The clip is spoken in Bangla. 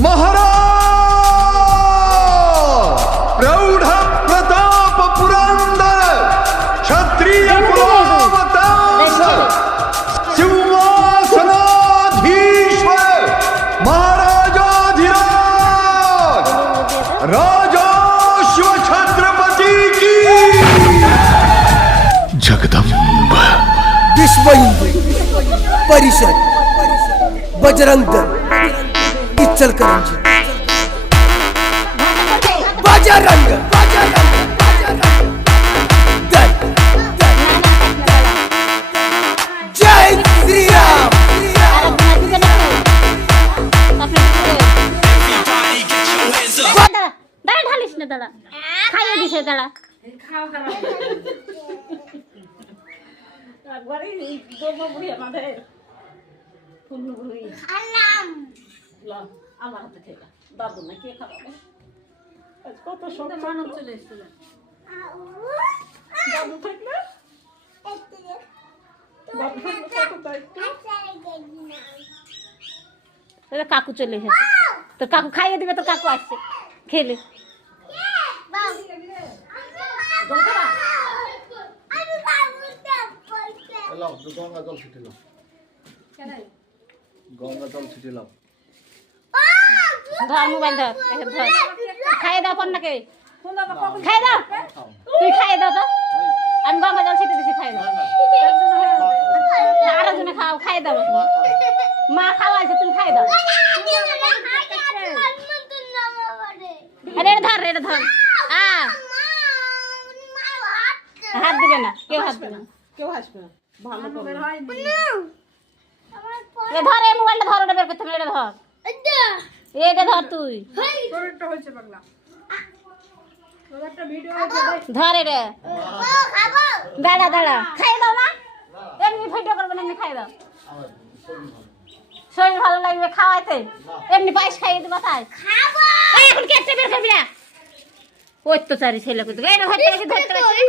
महाराज प्रौढ़ प्रताप पुरंदर क्षत्रिय कुलावतांस सिंहासनाधीश्वर महाराजाधिराज राजा शिव छत्रपति की जगदम्ब विश्व हिंदू परिषद बजरंग दल इचलकरंजी बजरंग दल जय श्री राम দাঁড়া ঢালিস না দাঁড়া খাইয়ে দিছে দাঁড়া একবারে দোমো বুড়ি আমাদের ফুলনু বুড়ি আলাম আমার হাতে খেলা দাদু না কে খাবে কত সুন্দর মানব চলে এসেছিল দাদু থাকলে দাদু থাকলে কত দায়িত্ব কাকু চলে এসেছে তোর কাকু খাইয়ে দিবে তোর কাকু আসছে খেলে গঙ্গা জল ছিটিলাম গঙ্গা জল ছিটিলাম ধর মোবাইল ধর ধর খাইয়ে দাও কন্যাকে খাইয়ে দাও তুই খাইয়ে দাও তো আমি গঙ্গা জল ছিটে দিছি খাইয়ে দাও আরো জনে খাও খাইয়ে দাও মা খাওয়াইছে তুমি খাইয়ে দাও এটা ধর হাত দিবে না কেউ হাত দিবে না কেউ হাসবে না ভালো করে ধর এই মোবাইলটা ধর ওটা বের করতে হবে এটা ধর এটা ধর তুই তোরটা হয়েছে পাগলা তোর একটা ভিডিও আছে ধর এটা দাঁড়া দাঁড়া খাই দাও না এমনি ভিডিও করবে না এমনি খাই দাও শরীর ভালো লাগবে খাওয়াইতে এমনি পায়েস খাইয়ে দিবা তাই খাবো এখন কেটে বের করবি না অত্যাচারী ছেলে কত এটা ধরতে বেশি ধরতে বেশি